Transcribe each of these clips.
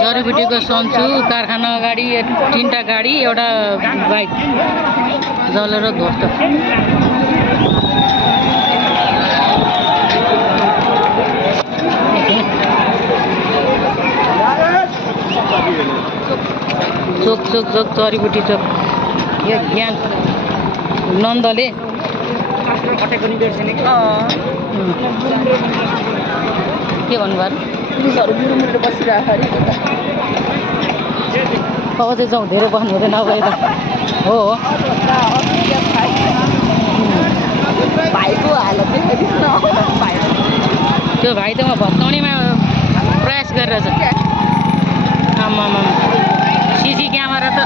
जडीबुटीको सन्चु कारखाना अगाडि 3टा गाडी एउटा बाइक जलेर ध्वस्त। चोक चोक चोक जडीबुटी चोक यो ज्ञान नन्दले के भन्नुभयो पुलिसहरू मिलेर बसिरहेको अरे अब चाहिँ जाउँ धेरै बस्नु हुँदैन अब यता हो भाइको हालत देखाइदिनु न त्यो भाइ त म भत्काउनेमा प्रयास गरिरहेछ। आमामा सिसी क्यामेरा त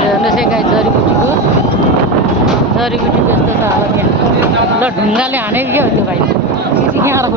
हेर्नुहोस् गाई जडीबुटीको यस्तो छ हालत यहाँ ल ढुङ्गाले हानेको क्या हो त्यो भाइ सिसी क्यामेरा